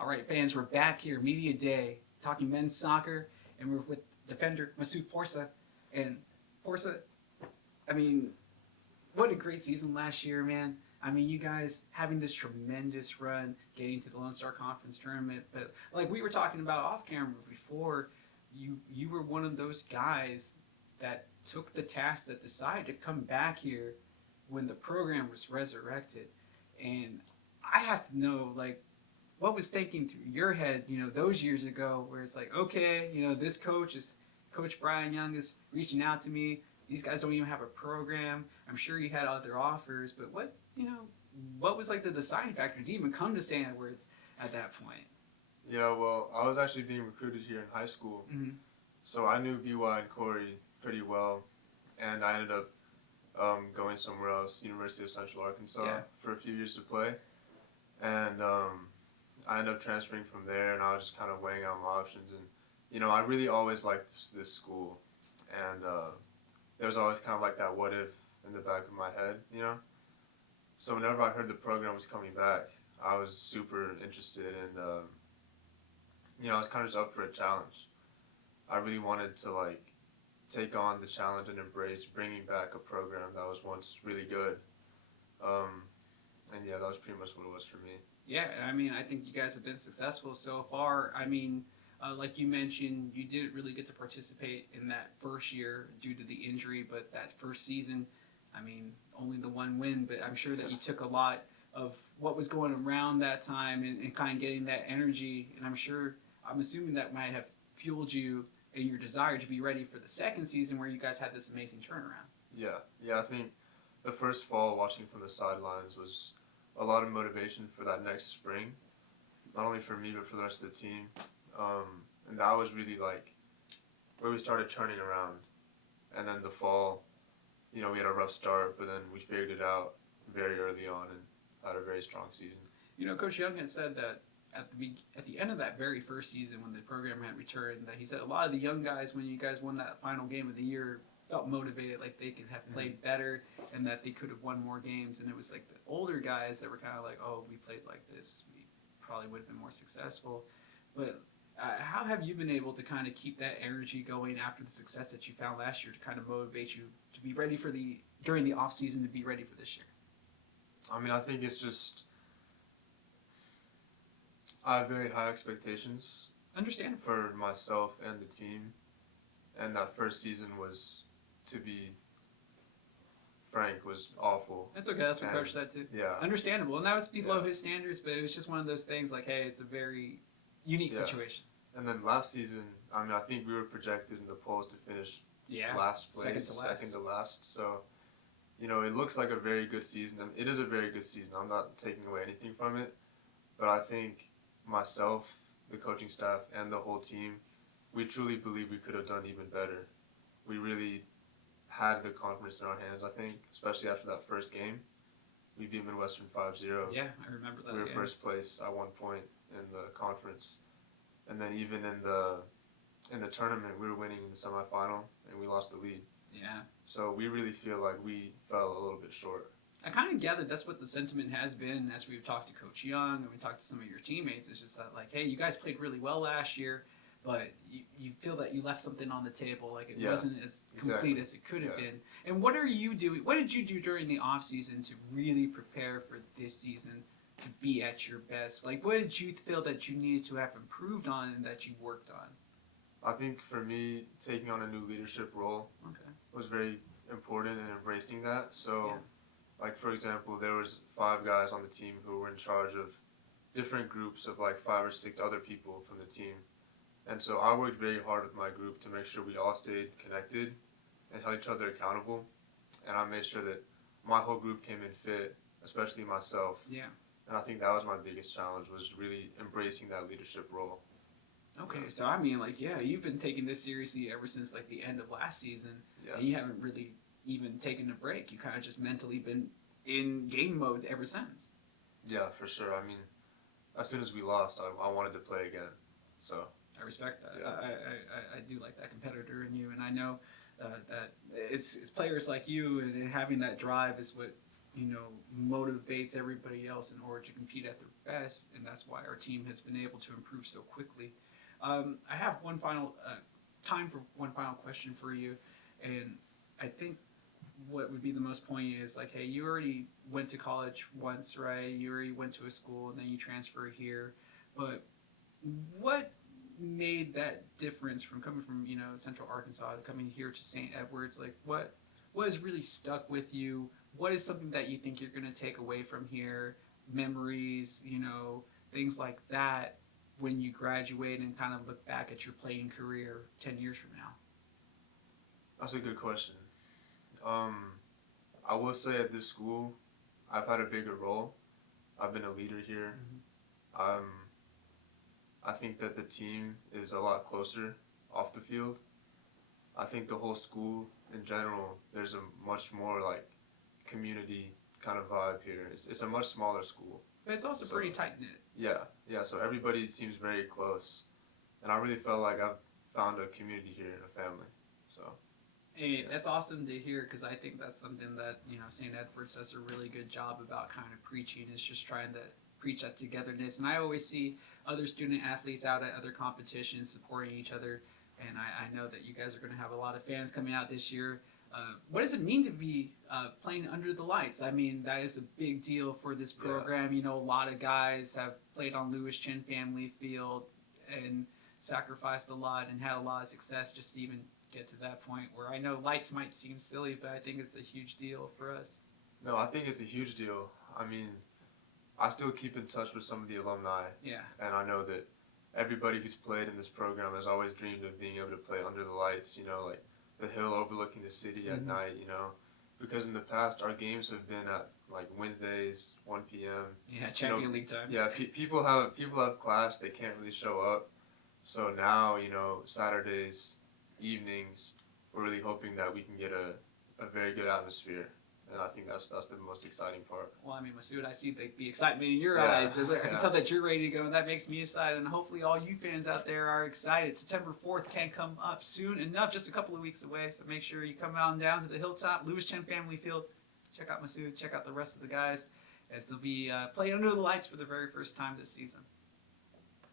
All right, fans, we're back here, Media Day, talking men's soccer, and we're with defender Masood Porsa. And Porsa, I mean, what a great season last year, man. I mean, you guys having this tremendous run, getting to the Lone Star Conference tournament. But like we were talking about off camera before, you were one of those guys that took the task that decided to come back here when the program was resurrected. And I have to know, like, what was thinking through your head, those years ago, where it's like, okay, this Coach Brian Young is reaching out to me. These guys don't even have a program. I'm sure you had other offers, but what was like the deciding factor to even come to St. Edwards at that point? Yeah, well, I was actually being recruited here in high school, so I knew BY and Corey pretty well, and I ended up going somewhere else, University of Central Arkansas, for a few years to play, and I ended up transferring from there, and I was just kind of weighing out my options, and I really always liked this school, and there was always kind of like that what if in the back of my head. So whenever I heard the program was coming back, I was super interested, and I was kind of just up for a challenge. I really wanted to like take on the challenge and embrace bringing back a program that was once really good. And yeah, that was pretty much what it was for me. Yeah, I mean, I think you guys have been successful so far. I mean, like you mentioned, you didn't really get to participate in that first year due to the injury, but that first season, I mean, only the one win, but I'm sure that you took a lot of what was going around that time and kind of getting that energy, and I'm assuming that might have fueled you in your desire to be ready for the second season where you guys had this amazing turnaround. Yeah, I think the first fall watching from the sidelines was a lot of motivation for that next spring, not only for me but for the rest of the team, and that was really like where we started turning around. And then the fall, we had a rough start, but then we figured it out very early on and had a very strong season. Coach Young had said that at the end of that very first season when the program had returned, that he said a lot of the young guys, when you guys won that final game of the year, felt motivated, like they could have played better and that they could have won more games. And it was like the older guys that were kind of like, oh, we played like this, we probably would have been more successful. But how have you been able to kind of keep that energy going after the success that you found last year to kind of motivate you to be ready for during the off season to be ready for this year? I mean, I think it's just I have very high expectations. Understandable. For myself and the team, and that first season was, to be frank, was awful. That's okay. That's what Coach said too. Yeah. Understandable, and that was below his standards, but it was just one of those things. Like, hey, it's a very unique situation. And then last season, I mean, I think we were projected in the polls to finish last place, second to last. So, it looks like a very good season. And it is a very good season. I'm not taking away anything from it, but I think myself, the coaching staff, and the whole team, we truly believe we could have done even better. We really had the confidence in our hands, I think, especially after that first game. We beat Midwestern 5-0. Yeah, I remember that. We were first place at one point in the conference. And then even in the tournament, we were winning in the semifinal, and we lost the lead. Yeah. So we really feel like we fell a little bit short. I kind of gathered that's what the sentiment has been as we've talked to Coach Young and we talked to some of your teammates. It's just that, like, hey, you guys played really well last year, but you feel that you left something on the table. Like, it wasn't as complete as it could have been. And what are you doing? What did you do during the off season to really prepare for this season to be at your best? Like, what did you feel that you needed to have improved on and that you worked on? I think for me, taking on a new leadership role was very important and embracing that. So, like, for example, there was 5 guys on the team who were in charge of different groups of like 5 or 6 other people from the team. And so I worked very hard with my group to make sure we all stayed connected and held each other accountable. And I made sure that my whole group came in fit, especially myself. Yeah. And I think that was my biggest challenge, was really embracing that leadership role. Okay, so I mean, like, you've been taking this seriously ever since like the end of last season, and you haven't really even taken a break. You kind of just mentally been in game mode ever since. Yeah, for sure. I mean, as soon as we lost, I wanted to play again. So I respect that. Yeah. I do like that competitor in you, and I know that it's players like you and having that drive is what motivates everybody else in order to compete at their best, and that's why our team has been able to improve so quickly. I have one final time for one final question for you, and I think what would be the most poignant is like, hey, you already went to college once, right? You already went to a school, and then you transfer here, but what made that difference from coming from Central Arkansas to coming here to St. Edwards? Like, what has really stuck with you? What is something that you think you're going to take away from here? Memories, things like that when you graduate and kind of look back at your playing career 10 years from now? That's a good question. I will say at this school, I've had a bigger role. I've been a leader here. Mm-hmm. I think that the team is a lot closer off the field. I think the whole school in general, there's a much more like community kind of vibe here. It's a much smaller school. But it's also pretty tight-knit. Yeah, so everybody seems very close. And I really felt like I've found a community here and a family. So. Hey, that's awesome to hear, because I think that's something that St. Edwards does a really good job about kind of preaching. Is just trying to preach that togetherness. And I always see other student athletes out at other competitions supporting each other, and I know that you guys are going to have a lot of fans coming out this year. What does it mean to be playing under the lights? I mean, that is a big deal for this program. A lot of guys have played on Lewis Chin Family Field and sacrificed a lot and had a lot of success just to even get to that point where I know lights might seem silly, but I think it's a huge deal for us. No, I think it's a huge deal. I mean, I still keep in touch with some of the alumni. Yeah. And I know that everybody who's played in this program has always dreamed of being able to play under the lights, like the hill overlooking the city at night, because in the past our games have been at like Wednesdays, 1 p.m. Yeah, Champion League times. Yeah, people have class, they can't really show up. So now, Saturdays, evenings, we're really hoping that we can get a very good atmosphere. And I think that's the most exciting part. Well, I mean, Masood, I see the excitement in your eyes. I can tell that you're ready to go, and that makes me excited. And hopefully all you fans out there are excited. September 4th can't come up soon enough, just a couple of weeks away. So make sure you come on down to the Hilltop, Lewis Chin Family Field. Check out Masood, check out the rest of the guys as they'll be playing under the lights for the very first time this season.